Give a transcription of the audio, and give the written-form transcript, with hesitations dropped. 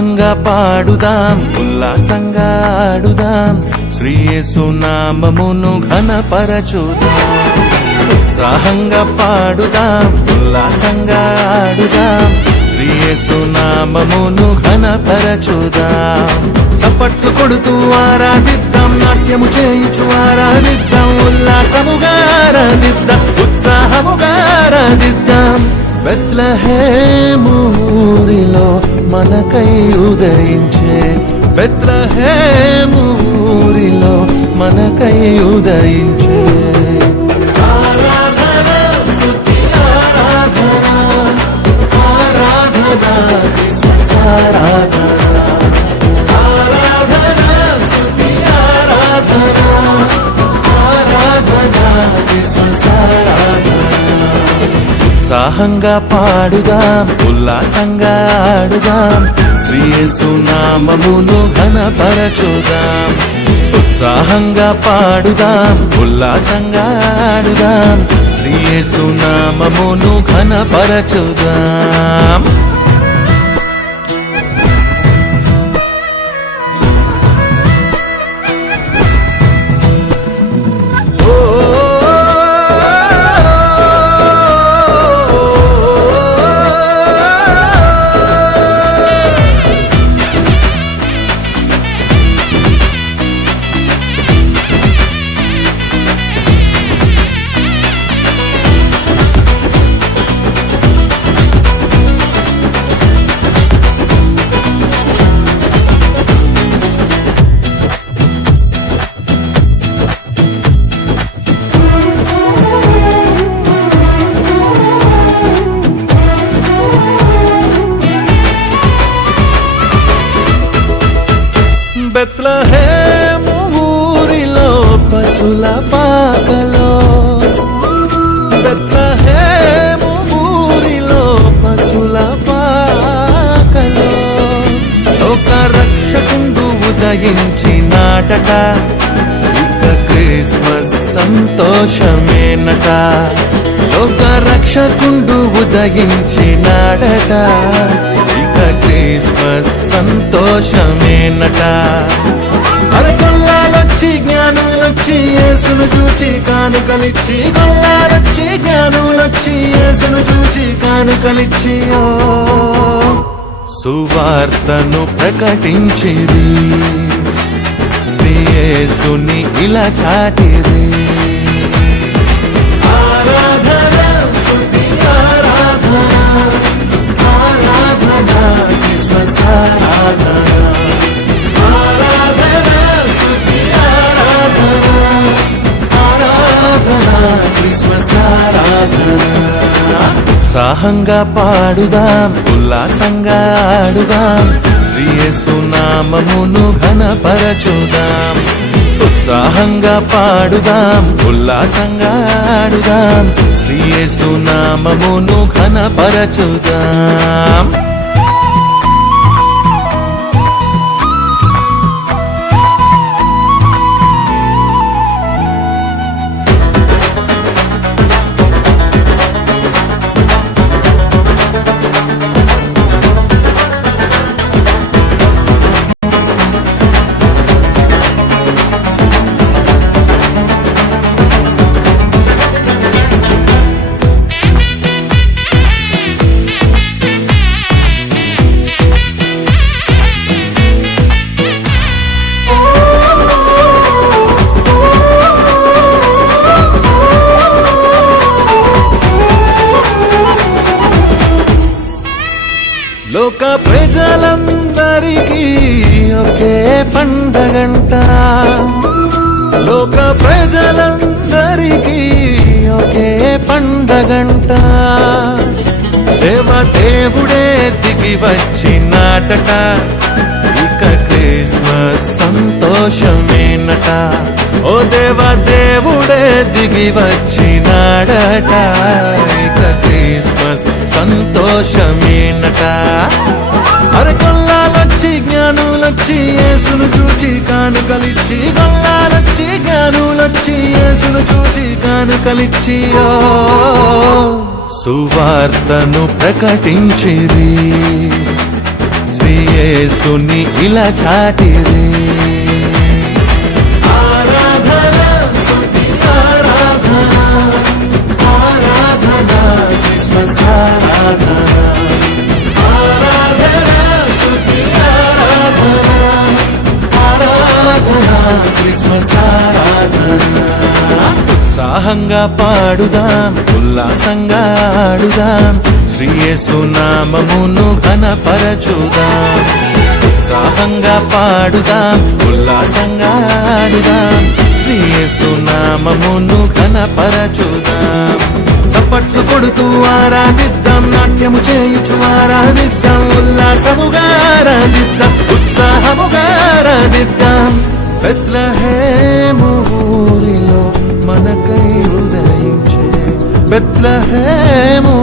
ఉత్సాహంగా పాడుదాం, ఉల్లాసంగా ఆడుదాం, శ్రీ యేసు నామమును ఘనపరచుదాం. ఉత్సాహంగా పాడుదాం, ఉల్లాసంగా ఆడుదాం, శ్రీ యేసు నామమును ఘనపరచుదాం. చప్పట్లు కొడుతూ ఆరాధిద్దాం, నాట్యము చేయుచు ఆరాధిద్దాం, ఉల్లాసముగా ఆరాధిద్దాం, ఉత్సాహముగా ఆరాధిద్దాం. బెత్లెహేము ఊరిలో మనకై ఉదయించే, బెత్లెహేము ఊరిలో మనకై ఉదయించే. ఆరాధన స్తుతి ఆరాధన, ఆరాధన క్రిస్మస్ ఆరాధన, ఆరాధన స్తుతి ఆరాధన, ఆరాధన క్రిస్మస్ ఆరాధన. ఉత్సాహంగా పాడుదాం, ఉల్లాసంగా ఆడుదాం, శ్రీ యేసు నామమును ఘనపరచుదాం. ఉత్సాహంగా పాడుదాం, ఉల్లాసంగా ఆడుదాం, శ్రీ యేసు నామమును ఘనపరచుదాం. బెత్లెహేము ఊరిలో పశుల పాకలో, బెత్లెహేము ఊరిలో పశుల పాకలో లోక రక్షకుండు ఉదయించినాడట, ఇక క్రిస్మస్ సంతోషమేనట. లోక రక్షకుండు ఉదయించినాడట, ఇక క్రిస్మస్ సంతోషమేనట. అరే గొల్లాలొచ్చి జ్ఞానులొచ్చి యేసును చూచి కానుకలిచ్చి, గొల్లాలొచ్చి జ్ఞానులొచ్చి యేసును చూచి కానుకలిచ్చి, ఓ సువార్తను ప్రకటించిరి, శ్రీ యేసుని ఇలా చాటిరి. ఆరాధన స్తుతి ఆరాధన, ఆరాధన క్రిస్మస్ ఆరాధన, ఆరాధన స్తుతి ఆరాధన, ఆరాధన క్రిస్మస్ ఆరాధన. ఉత్సాహంగా పాడుదాం, ఉల్లాసంగా ఆడుదాం, శ్రీ యేసు నామమును ఘనపరచుదాం. ఉత్సాహంగా పాడుదాం, ఉల్లాసంగా ఆడుదాం, శ్రీ యేసు నామమును ఘనపరచుదాం. లోక ప్రజలందరికీ ఒకే పండగంట, లోక ప్రజలందరికీ ఒకే పండగంట. దేవదేవుడే దిగి వచ్చినాడట, ఇక క్రిస్మస్ సంతోషమేనట. ఓ దేవదేవుడే దిగి వచ్చినాడట, ఇక క్రిస్మస్ సంతోషమేనట. అరే గొల్లాలొచ్చి జ్ఞానులొచ్చి యేసును చూచి కానుకలిచ్చి, గొల్లాలొచ్చి జ్ఞానులొచ్చి యేసును చూచి కానుకలిచ్చి, ఓ సువార్తను ప్రకటించిరి, శ్రీ తండ్రి యేసుని ఇలా చాటిరి. ఆరాధన స్తుతి ఆరాధన, ఆరాధన క్రిస్మస్ ఆరాధన, ఆరాధన స్తుతి ఆరాధన, ఆరాధన క్రిస్మస్ ఆరాధన. ఉత్సాహంగా పాడుదాం, ఉల్లాసంగా ఆడుదాం, శ్రీ యేసు నామమును ఘనపరచుదాం. ఉత్సాహంగా పాడుదాం, ఉల్లాసంగా ఆడుదాం, శ్రీ యేసు నామమును ఘనపరచుదాం. చప్పట్లు కొడుతూ ఆరాధిద్దాం, నాట్యము చేయుచు ఆరాధిద్దాం, ఉల్లాసముగా ఆరాధిద్దాం, ఉత్సాహముగా ఆరాధిద్దాం. బెత్లెహేము ఊరిలో మనకై ఉదయించే, బెత్లెహేము